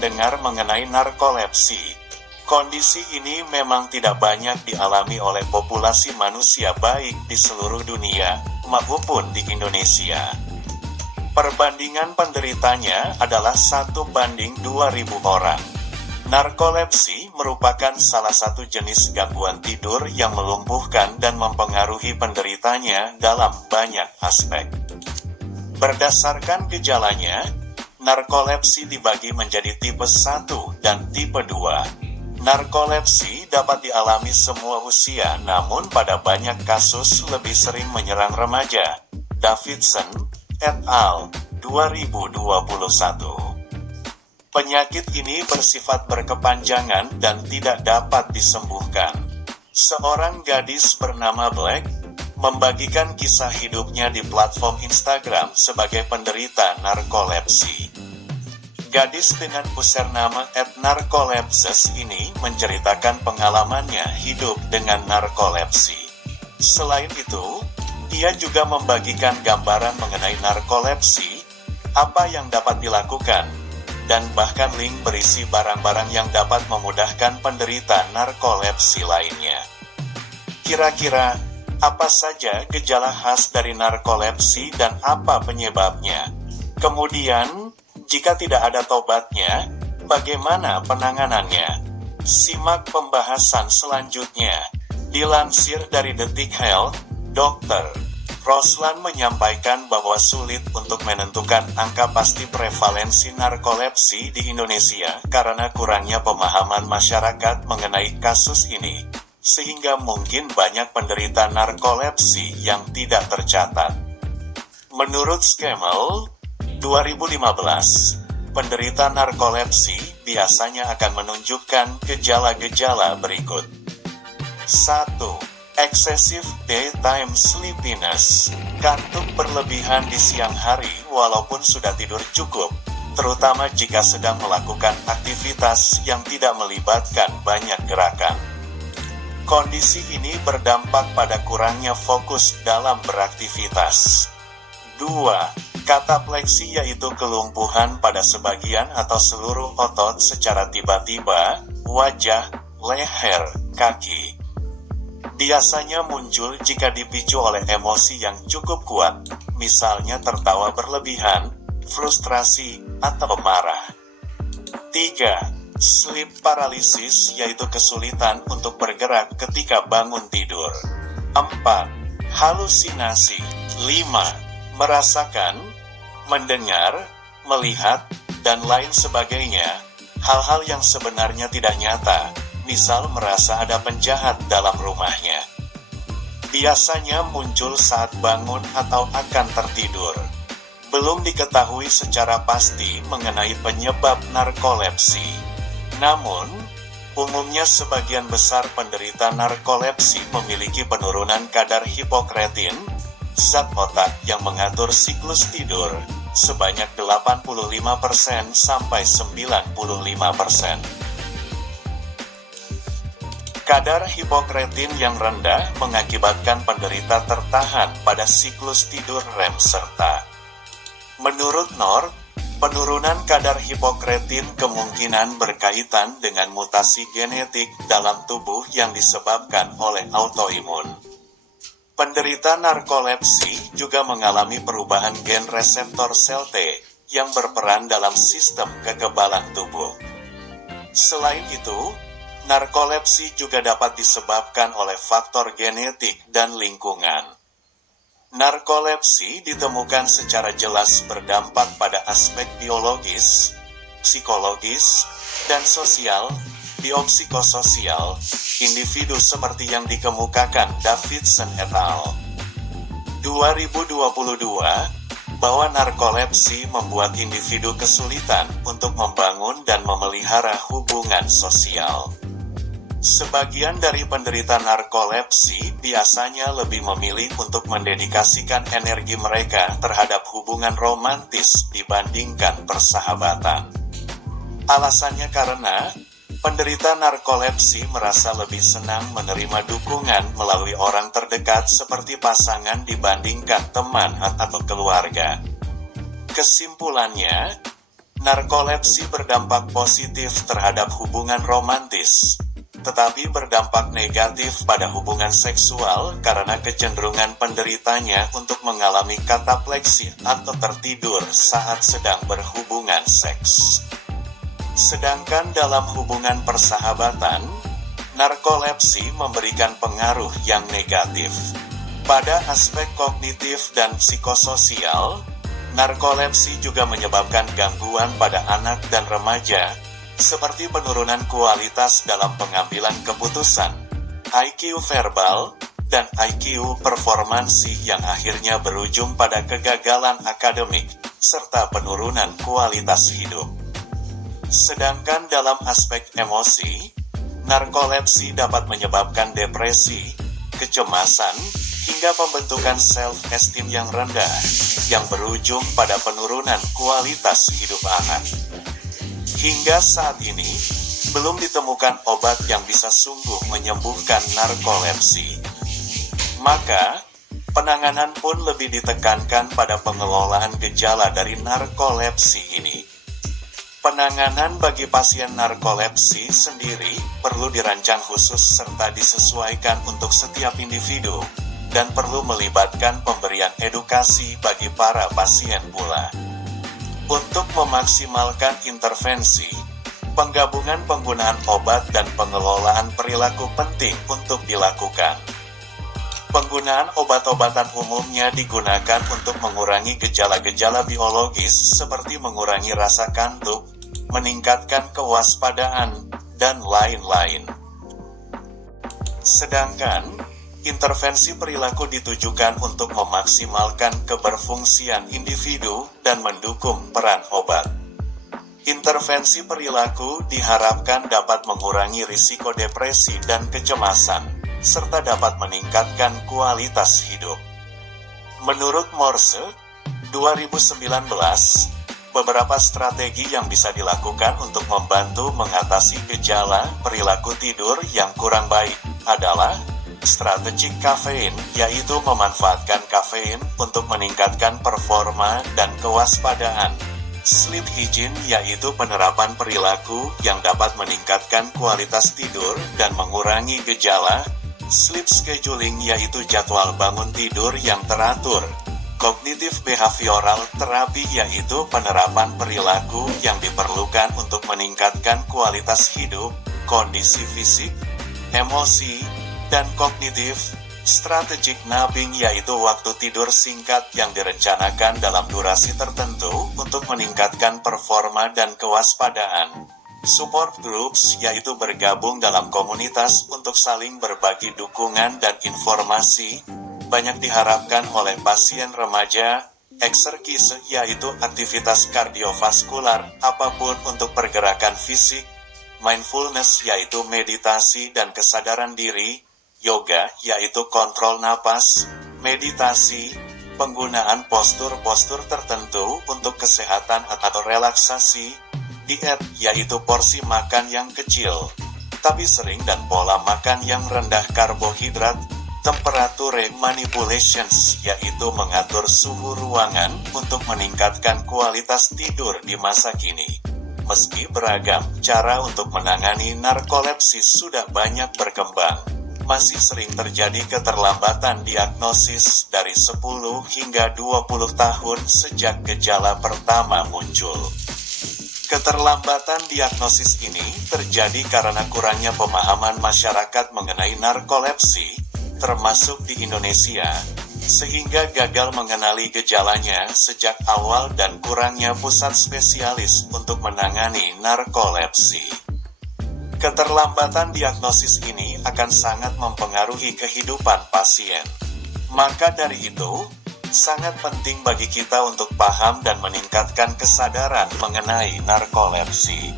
mendengar mengenai narkolepsi. Kondisi ini memang tidak banyak dialami oleh populasi manusia baik di seluruh dunia, maupun di Indonesia. Perbandingan penderitanya adalah 1:2000 orang. Narkolepsi merupakan salah satu jenis gangguan tidur yang melumpuhkan dan mempengaruhi penderitanya dalam banyak aspek. Berdasarkan gejalanya, narkolepsi dibagi menjadi tipe 1 dan tipe 2. Narkolepsi dapat dialami semua usia, namun pada banyak kasus lebih sering menyerang remaja. Davidson et al. 2021. Penyakit ini bersifat berkepanjangan dan tidak dapat disembuhkan. Seorang gadis bernama Black membagikan kisah hidupnya di platform Instagram sebagai penderita narkolepsi. Gadis dengan username @narkolepsis ini menceritakan pengalamannya hidup dengan narkolepsi. Selain itu, ia juga membagikan gambaran mengenai narkolepsi, apa yang dapat dilakukan, dan bahkan link berisi barang-barang yang dapat memudahkan penderita narkolepsi lainnya. Kira-kira, apa saja gejala khas dari narkolepsi dan apa penyebabnya? Kemudian, jika tidak ada tobatnya, bagaimana penanganannya? Simak pembahasan selanjutnya. Dilansir dari Detik Health, Dr. Roslan menyampaikan bahwa sulit untuk menentukan angka pasti prevalensi narkolepsi di Indonesia karena kurangnya pemahaman masyarakat mengenai kasus ini, sehingga mungkin banyak penderita narkolepsi yang tidak tercatat. Menurut Schemel, 2015, penderita narkolepsi biasanya akan menunjukkan gejala-gejala berikut. 1. Excessive daytime sleepiness. Kantuk berlebihan di siang hari walaupun sudah tidur cukup, terutama jika sedang melakukan aktivitas yang tidak melibatkan banyak gerakan. Kondisi ini berdampak pada kurangnya fokus dalam beraktivitas. 2. Katapleksi yaitu kelumpuhan pada sebagian atau seluruh otot secara tiba-tiba, wajah, leher, kaki. Biasanya muncul jika dipicu oleh emosi yang cukup kuat, misalnya tertawa berlebihan, frustrasi, atau marah. 3. Sleep paralysis yaitu kesulitan untuk bergerak ketika bangun tidur. 4. Halusinasi. 5. Merasakan, mendengar, melihat, dan lain sebagainya, hal-hal yang sebenarnya tidak nyata, misal merasa ada penjahat dalam rumahnya. Biasanya muncul saat bangun atau akan tertidur. Belum diketahui secara pasti mengenai penyebab narkolepsi. Namun, umumnya sebagian besar penderita narkolepsi memiliki penurunan kadar hipokretin, zat otak yang mengatur siklus tidur, sebanyak 85% sampai 95%. Kadar hipokretin yang rendah mengakibatkan penderita tertahan pada siklus tidur REM serta. Menurut Nord, penurunan kadar hipokretin kemungkinan berkaitan dengan mutasi genetik dalam tubuh yang disebabkan oleh autoimun. Penderita narkolepsi juga mengalami perubahan gen reseptor sel T yang berperan dalam sistem kekebalan tubuh. Selain itu, narkolepsi juga dapat disebabkan oleh faktor genetik dan lingkungan. Narkolepsi ditemukan secara jelas berdampak pada aspek biologis, psikologis, dan sosial, biopsikososial, individu seperti yang dikemukakan Davidson et al. 2022, bahwa narkolepsi membuat individu kesulitan untuk membangun dan memelihara hubungan sosial. Sebagian dari penderita narkolepsi biasanya lebih memilih untuk mendedikasikan energi mereka terhadap hubungan romantis dibandingkan persahabatan. Alasannya karena penderita narkolepsi merasa lebih senang menerima dukungan melalui orang terdekat seperti pasangan dibandingkan teman atau keluarga. Kesimpulannya, Narkolepsi berdampak positif terhadap hubungan romantis, tetapi berdampak negatif pada hubungan seksual karena kecenderungan penderitanya untuk mengalami katapleksi atau tertidur saat sedang berhubungan seks. Sedangkan dalam hubungan persahabatan, narkolepsi memberikan pengaruh yang negatif. Pada aspek kognitif dan psikososial, narkolepsi juga menyebabkan gangguan pada anak dan remaja, seperti penurunan kualitas dalam pengambilan keputusan, IQ verbal, dan IQ performansi yang akhirnya berujung pada kegagalan akademik, serta penurunan kualitas hidup. Sedangkan dalam aspek emosi, narkolepsi dapat menyebabkan depresi, kecemasan, hingga pembentukan self-esteem yang rendah, yang berujung pada penurunan kualitas hidup anak. Hingga saat ini, belum ditemukan obat yang bisa sungguh menyembuhkan narkolepsi. Maka, penanganan pun lebih ditekankan pada pengelolaan gejala dari narkolepsi ini. Penanganan bagi pasien narkolepsi sendiri perlu dirancang khusus serta disesuaikan untuk setiap individu, dan perlu melibatkan pemberian edukasi bagi para pasien pula. Untuk memaksimalkan intervensi, penggabungan penggunaan obat dan pengelolaan perilaku penting untuk dilakukan. Penggunaan obat-obatan umumnya digunakan untuk mengurangi gejala-gejala biologis seperti mengurangi rasa kantuk, meningkatkan kewaspadaan, dan lain-lain. Sedangkan, intervensi perilaku ditujukan untuk memaksimalkan keberfungsian individu dan mendukung peran obat. Intervensi perilaku diharapkan dapat mengurangi risiko depresi dan kecemasan, serta dapat meningkatkan kualitas hidup. Menurut Morse, 2019, beberapa strategi yang bisa dilakukan untuk membantu mengatasi gejala perilaku tidur yang kurang baik adalah strategik kafein, yaitu memanfaatkan kafein untuk meningkatkan performa dan kewaspadaan. Sleep hygiene, yaitu penerapan perilaku yang dapat meningkatkan kualitas tidur dan mengurangi gejala. Sleep scheduling, yaitu jadwal bangun tidur yang teratur. Kognitif behavioral terapi, yaitu penerapan perilaku yang diperlukan untuk meningkatkan kualitas hidup, kondisi fisik, emosi, dan kognitif. Strategic napping, yaitu waktu tidur singkat yang direncanakan dalam durasi tertentu untuk meningkatkan performa dan kewaspadaan. Support groups, yaitu bergabung dalam komunitas untuk saling berbagi dukungan dan informasi, banyak diharapkan oleh pasien remaja. Exercise, yaitu aktivitas kardiovaskular, apapun untuk pergerakan fisik. Mindfulness, yaitu meditasi dan kesadaran diri. Yoga, yaitu kontrol napas, meditasi, penggunaan postur-postur tertentu untuk kesehatan atau relaksasi, diet, yaitu porsi makan yang kecil, tapi sering dan pola makan yang rendah karbohidrat, temperature manipulations, yaitu mengatur suhu ruangan untuk meningkatkan kualitas tidur di masa kini. Meski beragam cara untuk menangani narkolepsi sudah banyak berkembang, masih sering terjadi keterlambatan diagnosis dari 10 hingga 20 tahun sejak gejala pertama muncul. Keterlambatan diagnosis ini terjadi karena kurangnya pemahaman masyarakat mengenai narkolepsi, termasuk di Indonesia, sehingga gagal mengenali gejalanya sejak awal dan kurangnya pusat spesialis untuk menangani narkolepsi. Keterlambatan diagnosis ini akan sangat mempengaruhi kehidupan pasien. Maka dari itu, sangat penting bagi kita untuk paham dan meningkatkan kesadaran mengenai narkolepsi.